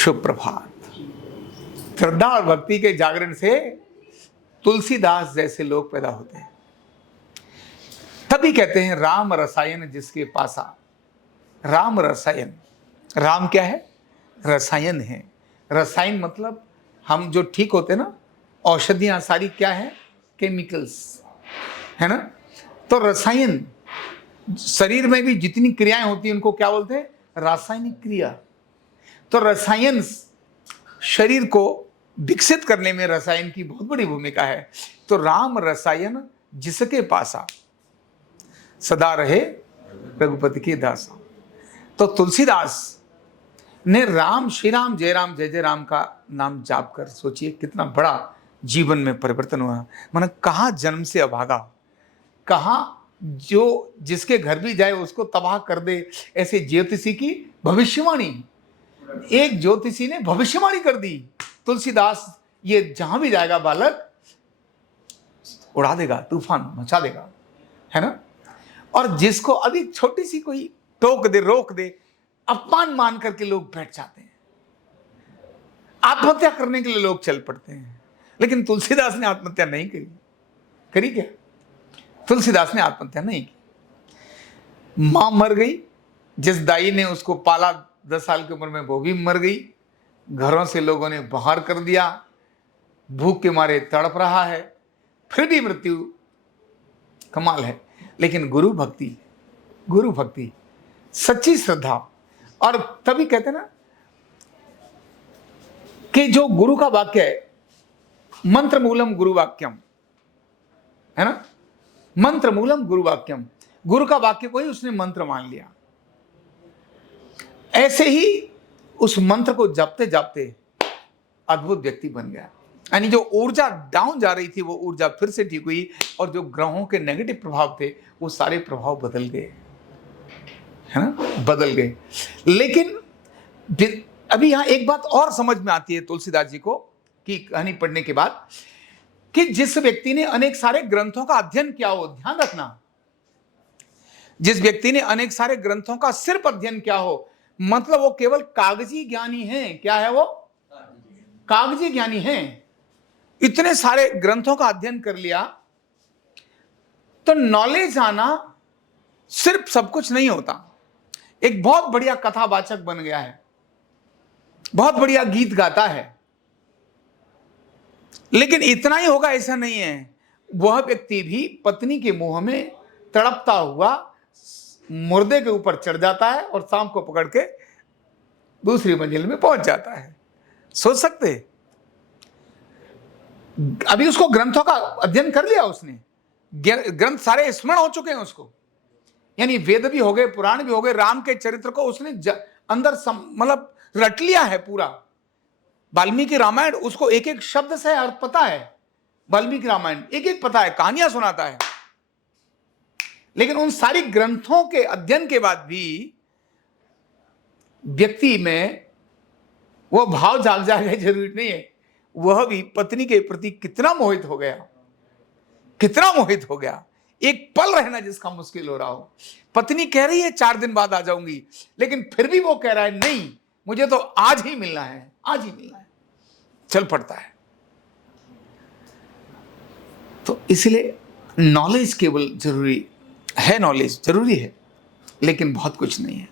शुभ प्रभात। श्रद्धा और भक्ति के जागरण से तुलसीदास जैसे लोग पैदा होते हैं। तभी कहते हैं राम रसायन जिसके पासा। राम रसायन, राम क्या है? रसायन है। रसायन मतलब हम जो ठीक होते हैं ना, औषधियां सारी क्या है? केमिकल्स, है ना। तो रसायन, शरीर में भी जितनी क्रियाएं होती हैं उनको क्या बोलते हैं? रासायनिक क्रिया। तो रसायन शरीर को विकसित करने में रसायन की बहुत बड़ी भूमिका है। तो राम रसायन जिसके पासा, सदा रहे रघुपति के दासा। तो तुलसीदास ने राम, श्री राम, जय राम का नाम जाप कर सोचिए कितना बड़ा जीवन में परिवर्तन हुआ। माना कहाँ जन्म से अभागा, कहाँ जो जिसके घर भी जाए उसको तबाह कर दे, ऐसे ज्योतिषी की भविष्यवाणी। एक ज्योतिषी ने भविष्यवाणी कर दी, तुलसीदास ये जहां भी जाएगा बालक उड़ा देगा, तूफान मचा देगा, है ना। और जिसको अभी छोटी सी कोई टोक दे, रोक दे, अपमान मान करके लोग बैठ जाते हैं, आत्महत्या करने के लिए लोग चल पड़ते हैं। लेकिन तुलसीदास ने आत्महत्या नहीं करी। करी क्या? तुलसीदास ने आत्महत्या नहीं की। मां मर गई, जिस दाई ने उसको पाला 10 साल की उम्र में, वो भी मर गई। घरों से लोगों ने बाहर कर दिया, भूख के मारे तड़प रहा है, फिर भी मृत्यु कमाल है। लेकिन गुरु भक्ति, सच्ची श्रद्धा। और तभी कहते ना कि जो गुरु का वाक्य है, मंत्र मूलम गुरु वाक्यम, है ना। मंत्र मूलम गुरु वाक्यम, गुरु का वाक्य को ही उसने मंत्र मान लिया। ऐसे ही उस मंत्र को जपते जपते अद्भुत व्यक्ति बन गया। यानी जो ऊर्जा डाउन जा रही थी वो ऊर्जा फिर से ठीक हुई, और जो ग्रहों के नेगेटिव प्रभाव थे वो सारे प्रभाव बदल गए, है ना, बदल गए। लेकिन अभी यहां एक बात और समझ में आती है तुलसीदास जी को की कहानी पढ़ने के बाद, कि जिस व्यक्ति ने अनेक सारे ग्रंथों का अध्ययन किया हो, ध्यान रखना, जिस व्यक्ति ने अनेक सारे ग्रंथों का सिर्फ अध्ययन किया हो, मतलब वो केवल कागजी ज्ञानी है। क्या है वो? कागजी ज्ञानी है। इतने सारे ग्रंथों का अध्ययन कर लिया तो नॉलेज आना सिर्फ सब कुछ नहीं होता। एक बहुत बढ़िया कथावाचक बन गया है, बहुत बढ़िया गीत गाता है, लेकिन इतना ही होगा ऐसा नहीं है। वह व्यक्ति भी पत्नी के मुंह में तड़पता हुआ मुर्दे के ऊपर चढ़ जाता है और शाम को पकड़ के दूसरी मंजिल में पहुंच जाता है। सोच सकते? अभी उसको ग्रंथों का अध्ययन कर लिया उसने, ग्रंथ सारे स्मरण हो चुके हैं उसको, यानी वेद भी हो गए, पुराण भी हो गए, राम के चरित्र को उसने अंदर मतलब रट लिया है पूरा। वाल्मीकि रामायण उसको एक एक शब्द से अर्थ पता है, वाल्मीकि रामायण एक एक पता है, कहानियां सुनाता है। लेकिन उन सारी ग्रंथों के अध्ययन के बाद भी व्यक्ति में वो भाव जाग जाएगा जरूरी नहीं है। वह भी पत्नी के प्रति कितना मोहित हो गया, कितना मोहित हो गया, एक पल रहना जिसका मुश्किल हो रहा हो। पत्नी कह रही है 4 दिन बाद आ जाऊंगी, लेकिन फिर भी वो कह रहा है नहीं, मुझे तो आज ही मिलना है, आज ही मिलना है। चल पड़ता है। तो इसलिए नॉलेज केवल जरूरी है, नॉलेज जरूरी है, लेकिन बहुत कुछ नहीं है।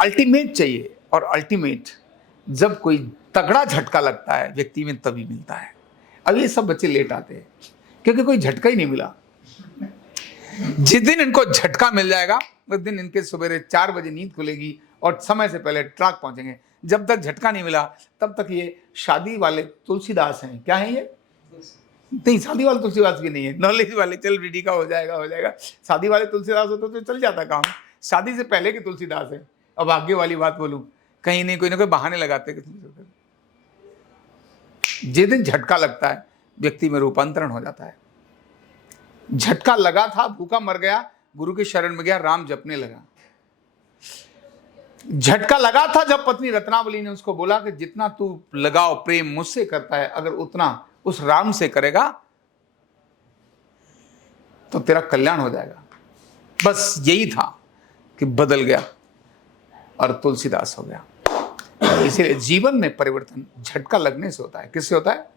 अल्टीमेट चाहिए, और अल्टीमेट जब कोई तगड़ा झटका लगता है व्यक्ति में तभी मिलता है। अब ये सब बच्चे लेट आते हैं क्योंकि कोई झटका ही नहीं मिला। जिस दिन इनको झटका मिल जाएगा उस दिन इनके सवेरे 4 बजे नींद खुलेगी और समय से पहले ट्रैक पहुंचेंगे। जब तक झटका नहीं मिला तब तक ये शादी वाले तुलसीदास हैं। क्या है ये? नहीं, शादी वाले तुलसीदास भी नहीं है, नॉलेज वाले। चल बेटी का हो जाएगा। शादी वाले तुलसीदास होते तो चल जाता काम, शादी से पहले के तुलसीदास है। अब आगे वाली बात बोलूं, कहीं नहीं, कोई ना कोई बहाने लगाते। जिस दिन झटका लगता है व्यक्ति में रूपांतरण हो जाता है। झटका लगा था, भूखा मर गया, गुरु की शरण में गया, राम जपने लगा। झटका लगा था जब पत्नी रत्नावली ने उसको बोला कि जितना तू लगाओ प्रेम मुझसे करता है, अगर उतना उस राम से करेगा तो तेरा कल्याण हो जाएगा। बस यही था कि बदल गया और तुलसीदास हो गया। इसलिए जीवन में परिवर्तन झटका लगने से होता है। किससे होता है?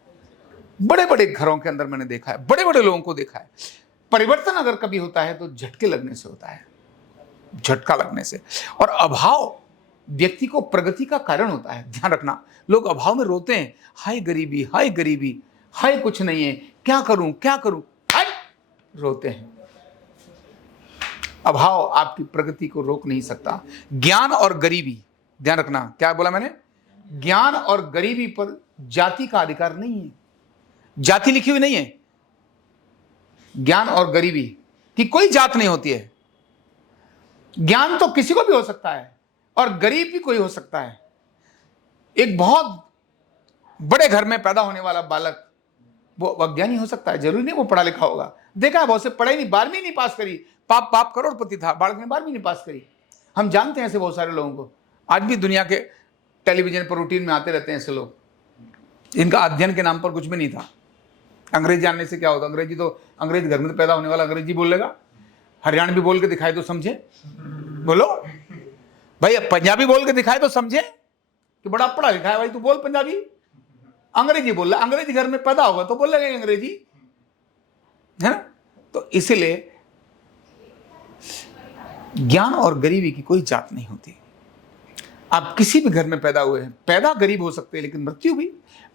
बड़े बड़े घरों के अंदर मैंने देखा है, बड़े बड़े लोगों को देखा है, परिवर्तन अगर कभी होता है तो झटके लगने से होता है, झटका लगने से। और अभाव व्यक्ति को प्रगति का कारण होता है। ध्यान रखना, लोग अभाव में रोते हैं, हाय गरीबी, हाय गरीबी, हाय कुछ नहीं है, क्या करूं क्या करूं, हाय रोते हैं। अभाव आपकी प्रगति को रोक नहीं सकता। ज्ञान और गरीबी, ध्यान रखना, क्या बोला मैंने? ज्ञान और गरीबी पर जाति का अधिकार नहीं है, जाति लिखी हुई नहीं है। ज्ञान और गरीबी की कोई जात नहीं होती है। ज्ञान तो किसी को भी हो सकता है और गरीब भी कोई हो सकता है। एक बहुत बड़े घर में पैदा होने वाला बालक वो अज्ञानी हो सकता है, जरूरी नहीं वो पढ़ा लिखा होगा। देखा है बहुत से पढ़ाई नहीं, 12वीं नहीं पास करी, पाप करोड़पति था, बालक ने 12वीं नहीं पास करी। हम जानते हैं ऐसे बहुत सारे लोगों को, आज भी दुनिया के टेलीविजन पर रूटीन में आते रहते हैं ऐसे लोग, इनका अध्ययन के नाम पर कुछ भी नहीं था। अंग्रेजी जानने से क्या होता? अंग्रेजी तो अंग्रेज घर में पैदा होने वाला अंग्रेजी बोल लेगा, हरियाणवी बोल के दिखाए तो समझे, बोलो भाई, पंजाबी बोल के दिखाए तो समझे कि बड़ा पढ़ा लिखा है भाई, तू बोल पंजाबी। अंग्रेजी बोल रहा, अंग्रेजी घर में पैदा होगा तो बोलेगा अंग्रेजी, है ना? तो इसीलिए ज्ञान और गरीबी की कोई जात नहीं होती। आप किसी भी घर में पैदा हुए हैं, पैदा गरीब हो सकते हैं लेकिन मृत्यु भी,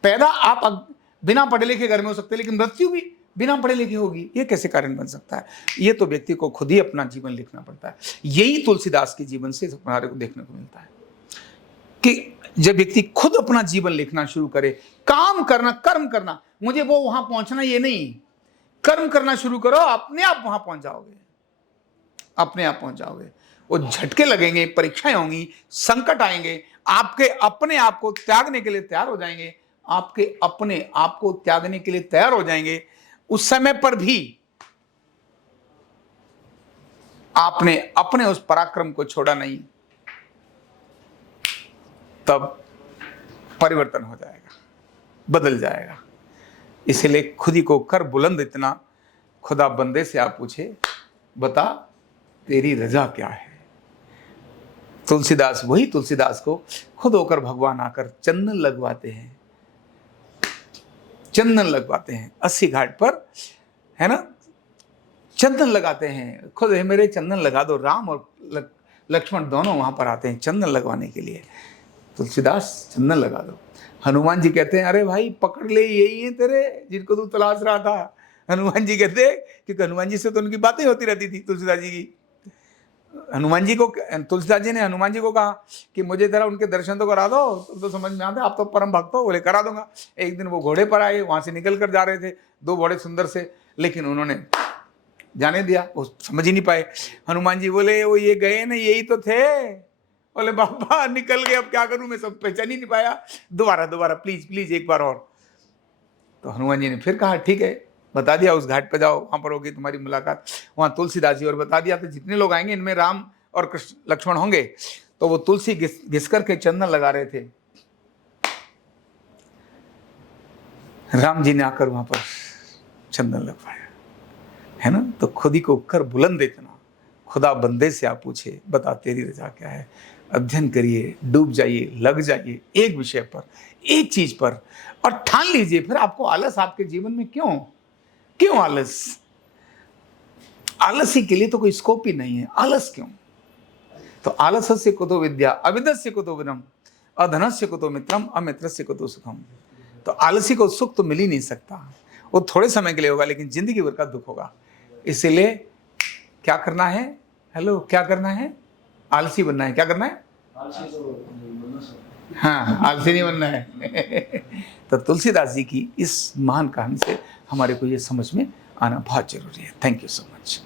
पैदा आप बिना पढ़े लिखे घर में हो सकते हैं लेकिन मृत्यु भी बिना पढ़े लिखे होगी। ये कैसे कारण बन सकता है? ये तो व्यक्ति को खुद ही अपना जीवन लिखना पड़ता है। यही तुलसीदास के जीवन से हमारे को देखने को मिलता है कि जब व्यक्ति खुद अपना जीवन लिखना शुरू करे, काम करना, कर्म करना, मुझे वो वहां पहुंचना ये नहीं, कर्म करना शुरू करो, अपने आप वहां पहुंच जाओगे, अपने आप पहुंच जाओगे। वो झटके लगेंगे, परीक्षाएं होंगी, संकट आएंगे, आपके अपने आप को त्यागने के लिए तैयार हो जाएंगे, आपके अपने आप को त्यागने के लिए तैयार हो जाएंगे। उस समय पर भी आपने अपने उस पराक्रम को छोड़ा नहीं, तब परिवर्तन हो जाएगा, बदल जाएगा। इसलिए खुद ही को कर बुलंद इतना, खुदा बंदे से आप पूछे, बता तेरी रजा क्या है। तुलसीदास, वही तुलसीदास को खुद होकर भगवान आकर चंदन लगवाते हैं, चंदन लगवाते हैं 80 घाट पर, है ना, चंदन लगाते हैं। खुद है मेरे चंदन लगा दो, राम और लक्ष्मण दोनों वहां पर आते हैं चंदन लगवाने के लिए। तुलसीदास चंदन लगा दो। हनुमान जी कहते हैं, अरे भाई पकड़ ले, यही है तेरे जिनको तू तलाश रहा था। हनुमान जी कहते हैं, क्योंकि हनुमान जी से तो उनकी बातें होती रहती थी तुलसीदास जी की। हनुमान जी को, तुलसीदास जी ने हनुमान जी को कहा कि मुझे जरा उनके दर्शन तो करा दो, तो समझ में आता, आप तो परम भक्त हो। बोले करा दूंगा। एक दिन वो घोड़े पर आए, वहां से निकल कर जा रहे थे, 2 घोड़े सुंदर से, लेकिन उन्होंने जाने दिया, वो समझ ही नहीं पाए। हनुमान जी बोले, वो ये गए ना, यही तो थे। बोले बाबा निकल गए, अब क्या करूं, मैं सब पहचान ही नहीं पाया, दोबारा प्लीज प्लीज एक बार और। तो हनुमान जी ने फिर कहा, ठीक है, बता दिया, उस घाट पर जाओ, वहां पर होगी तुम्हारी मुलाकात। वहां तुलसीदास जी, और बता दिया, तो जितने लोग आएंगे इनमें राम और कृष्ण लक्ष्मण होंगे। तो वो तुलसी घिस करके चंदन लगा रहे थे। राम जी ने आकर वहां पर चंदन लगवाया, है ना। तो खुद ही को कर बुलंद इतना, खुदा बंदे से आप पूछे, बता तेरी रजा क्या है। अध्ययन करिए, डूब जाइए, लग जाइए एक विषय पर, एक चीज पर, और ठान लीजिए। फिर आपको आलस आपके जीवन में क्यों आलस? आलसी के लिए तो कोई स्कोप ही नहीं है, आलस क्यों? तो आलस्य कुतो विद्या, अविद्यस्य कुतो विनम, अधनस्य कुतो मित्रम, अमित्रस्य कुतो सुखम। तो आलसी को सुख तो मिल ही नहीं सकता, वो थोड़े समय के लिए होगा, लेकिन जिंदगी भर का दुख होगा। इसीलिए क्या करना है? हेलो, क्या करना है? आलसी बनना है। क्या करना है? हाँ, आलसी नहीं बनना है। तो तुलसीदास जी की इस महान कहानी से हमारे को ये समझ में आना बहुत जरूरी है। Thank you so much.